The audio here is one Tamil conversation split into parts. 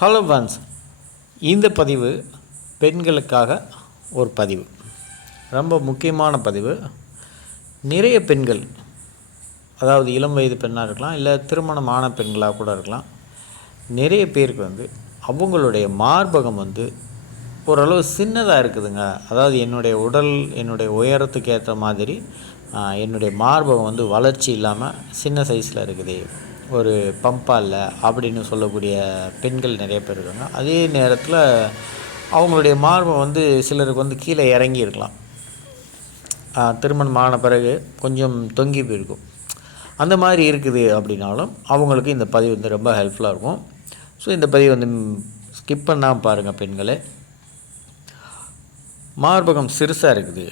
ஹலோ ஃப்ரெண்ட்ஸ், இந்த பதிவு பெண்களுக்காக ஒரு பதிவு, ரொம்ப முக்கியமான பதிவு. நிறைய பெண்கள், அதாவது இளம் வயது பெண்ணாக இருக்கலாம், இல்லை திருமணமான பெண்களாக கூட இருக்கலாம், நிறைய பேருக்கு அவங்களுடைய மார்பகம் ஓரளவு சின்னதாக இருக்குதுங்க. அதாவது என்னுடைய உடல், என்னுடைய உயரத்துக்கு ஏற்ற மாதிரி என்னுடைய மார்பகம் வளர்ச்சி இல்லாமல் சின்ன சைஸில் இருக்குது, ஒரு பம்பாக இல்லை அப்படின்னு சொல்லக்கூடிய பெண்கள் நிறைய பேர் இருக்காங்க. அதே நேரத்தில் அவங்களுடைய மார்பகம் சிலருக்கு கீழே இறங்கி இருக்கலாம், திருமணமான பிறகு கொஞ்சம் தொங்கி போயிருக்கும். அந்த மாதிரி இருக்குது அப்படின்னாலும் அவங்களுக்கு இந்த பதிவு ரொம்ப ஹெல்ப்ஃபுல்லாக இருக்கும். ஸோ இந்த பதிவு ஸ்கிப் பண்ணாமல் பாருங்கள் பெண்களே. மார்பகம் சிறுசாக இருக்குது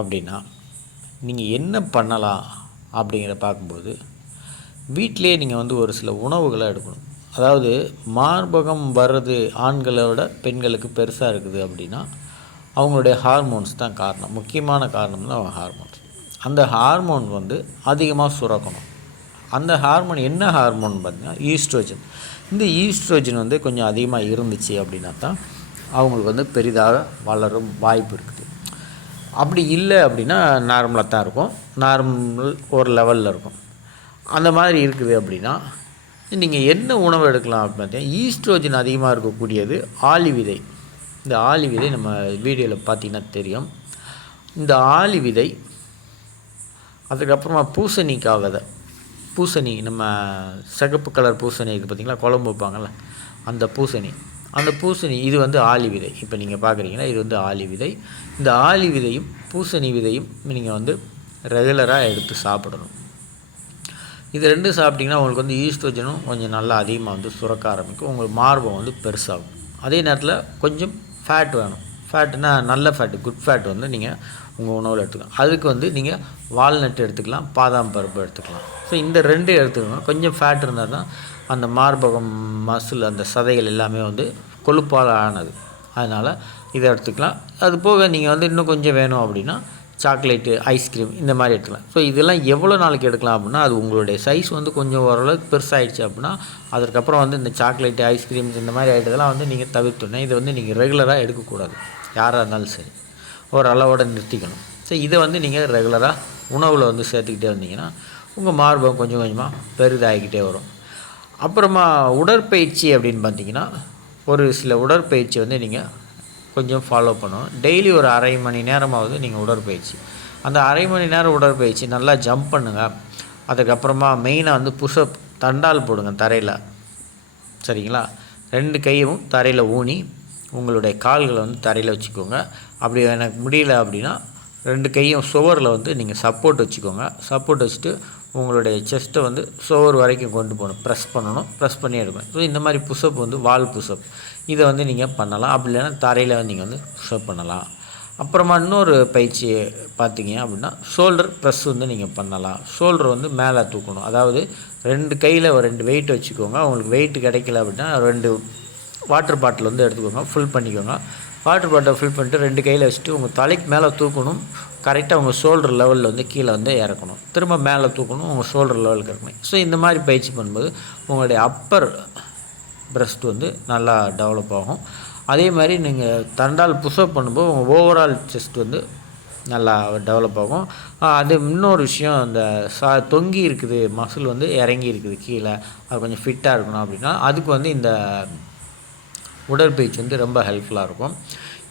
அப்படின்னா நீங்கள் என்ன பண்ணலாம் அப்படிங்கிற பார்க்கும்போது, வீட்டிலே நீங்கள் ஒரு சில உணவுகளை எடுக்கணும். அதாவது மார்பகம் வர்றது ஆண்களை விட பெண்களுக்கு பெருசாக இருக்குது அப்படின்னா அவங்களுடைய ஹார்மோன்ஸ் தான் காரணம். முக்கியமான காரணம் தான் ஹார்மோன்ஸ். அந்த ஹார்மோன் அதிகமாக சுரக்கணும். அந்த ஹார்மோன் என்ன ஹார்மோன் பார்த்தீங்கன்னா ஈஸ்ட்ரோஜன். இந்த ஈஸ்ட்ரோஜன் கொஞ்சம் அதிகமாக இருந்துச்சு அப்படின்னா தான் அவங்களுக்கு பெரிதாக வளரும் வாய்ப்பு இருக்குது. அப்படி இல்லை அப்படின்னா நார்மலாக தான் இருக்கும், நார்மல் ஒரு லெவலில் இருக்கும். அந்த மாதிரி இருக்குது அப்படின்னா நீங்கள் என்ன உணவு எடுக்கலாம் அப்படின்னு பார்த்தீங்கன்னா, ஈஸ்ட்ரோஜன் அதிகமாக இருக்கக்கூடியது ஆளி விதை. இந்த ஆளி விதை நம்ம வீடியோவில் பார்த்தீங்கன்னா தெரியும். இந்த ஆளி விதை, அதுக்கப்புறமா பூசணிக்காய் விதை. பூசணி, நம்ம சிகப்பு கலர் பூசணி இருக்குது பார்த்தீங்களா, குழம்பு வைப்பாங்கள்ல, அந்த பூசணி. அந்த பூசணி இது ஆளி விதை. இப்போ நீங்கள் பார்க்குறீங்கன்னா இது ஆளி விதை. இந்த ஆளி விதையும் பூசணி விதையும் நீங்கள் ரெகுலராக எடுத்து சாப்பிடணும். இது ரெண்டும் சாப்பிட்டிங்கன்னா உங்களுக்கு ஈஸ்ட்ரோஜனும் கொஞ்சம் நல்லா அதிகமாக சுரக்க ஆரம்பிக்கும். உங்களுக்கு மார்பகம் பெருசாகும். அதே நேரத்தில் கொஞ்சம் ஃபேட் வேணும். ஃபேட்டுனா நல்ல ஃபேட்டு, குட் ஃபேட் நீங்கள் உங்கள் உணவில் எடுத்துக்கலாம். அதுக்கு நீங்கள் வால்நட் எடுத்துக்கலாம், பாதாம் பருப்பு எடுத்துக்கலாம். ஸோ இந்த ரெண்டு எடுத்துக்கணும். கொஞ்சம் ஃபேட் இருந்தால் தான் அந்த மார்பகம் மசில், அந்த சதைகள் எல்லாமே கொழுப்பால் ஆனது. அதனால் இதை எடுத்துக்கலாம். அது போக நீங்கள் இன்னும் கொஞ்சம் வேணும் அப்படின்னா சாக்லேட்டு, ஐஸ்கிரீம் இந்த மாதிரி எடுத்துக்கலாம். ஸோ இதெல்லாம் எவ்வளோ நாளைக்கு எடுக்கலாம் அப்படின்னா, அது உங்களுடைய சைஸ் கொஞ்சம் ஓரளவுக்கு பெருசாகிடுச்சு அப்படின்னா அதுக்கப்புறம் இந்த சாக்லேட்டு, ஐஸ்கிரீம்ஸ் இந்த மாதிரி ஐட்டத்தெல்லாம் நீங்கள் தவிர்த்துடணும். இதை நீங்கள் ரெகுலராக எடுக்கக்கூடாது. யாராக இருந்தாலும் சரி, ஒரு அளவோடு நிறுத்திக்கணும். ஸோ இதை நீங்கள் ரெகுலராக உணவில் சேர்த்துக்கிட்டே வந்தீங்கன்னா உங்கள் மார்பகம் கொஞ்சம் கொஞ்சமாக பெரிதாகிக்கிட்டே வரும். அப்புறமா உடற்பயிற்சி அப்படின்னு பார்த்தீங்கன்னா, ஒரு சில உடற்பயிற்சி நீங்கள் கொஞ்சம் ஃபாலோ பண்ணணும். டெய்லி ஒரு அரை மணி நேரமாவது நீங்கள் உடற்பயிற்சி, அந்த அரை மணி நேரம் உடற்பயிற்சி நல்லா ஜம்ப் பண்ணுங்கள். அதுக்கப்புறமா மெயினாக புஷ்அப், தண்டால் போடுங்க தரையில், சரிங்களா? 2 கையும் தரையில் ஊனி உங்களுடைய கால்களை தரையில் வச்சுக்கோங்க. அப்படி எனக்கு முடியல அப்படின்னா 2 கையும் சுவரில் நீங்கள் சப்போர்ட் வச்சுக்கோங்க. சப்போர்ட் வச்சுட்டு உங்களுடைய செஸ்ட்டை சுவர் வரைக்கும் கொண்டு போகணும், ப்ரெஸ் பண்ணணும், ப்ரெஸ் பண்ணி எடுக்கணும். ஸோ இந்த மாதிரி புஷ்அப் வால் புஷ்அப் இதை நீங்கள் பண்ணலாம். அப்படி இல்லைன்னா தரையில் நீங்கள் புஷ்அப் பண்ணலாம். அப்புறமா இன்னொரு பயிற்சி பார்த்தீங்க அப்படின்னா ஷோல்டர் ப்ரெஸ் நீங்கள் பண்ணலாம். ஷோல்டர் மேலே தூக்கணும். அதாவது 2 கையில் ஒரு 2 வெயிட் வச்சுக்கோங்க. உங்களுக்கு வெயிட் கிடைக்கல அப்படின்னா 2 வாட்டர் பாட்டில் எடுத்துக்கோங்க, ஃபில் பண்ணிக்கோங்க. வாட்டர் பாட்டில் ஃபில் பண்ணிட்டு 2 கையில் வச்சுட்டு உங்கள் தலைக்கு மேலே தூக்கணும். கரெக்டாக உங்கள் ஷோல்டர் லெவலில் கீழே இறக்கணும். திரும்ப மேலே தூக்கணும், உங்கள் ஷோல்டர் லெவலுக்கு இறக்கணும். ஸோ இந்த மாதிரி பயிற்சி பண்ணும்போது உங்களுடைய அப்பர் பிரஸ்ட் நல்லா டெவலப் ஆகும். அதே மாதிரி நீங்கள் தண்டால் புஷ்அப் பண்ணும்போது உங்கள் ஓவரால் செஸ்ட் நல்லா டெவலப் ஆகும். அது இன்னொரு விஷயம், அந்த தொங்கி இருக்குது மசில் இறங்கி இருக்குது கீழே, அது கொஞ்சம் ஃபிட்டாக இருக்கணும் அப்படின்னா அதுக்கு இந்த உடற்பயிற்சி ரொம்ப ஹெல்ப்ஃபுல்லாக இருக்கும்.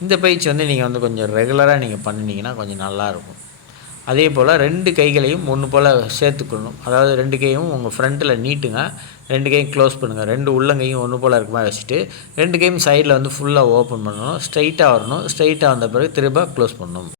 இந்த பயிற்சி நீங்கள் கொஞ்சம் ரெகுலராக நீங்கள் பண்ணினீங்கன்னா கொஞ்சம் நல்லாயிருக்கும். அதே போல் 2 கைகளையும் ஒன்று போல் சேர்த்துக்கணும். அதாவது 2 கையும் உங்கள் ஃப்ரண்ட்டில் நீட்டுங்க, 2 கையும் க்ளோஸ் பண்ணுங்கள். 2 உள்ளங்கையும் ஒன்று போல் இருக்குமா வச்சுட்டு 2 கையும் சைடில் ஃபுல்லாக ஓப்பன் பண்ணணும். ஸ்ட்ரைட்டாக வரணும். ஸ்ட்ரைட்டாக வந்த பிறகு திரும்ப க்ளோஸ் பண்ணணும்.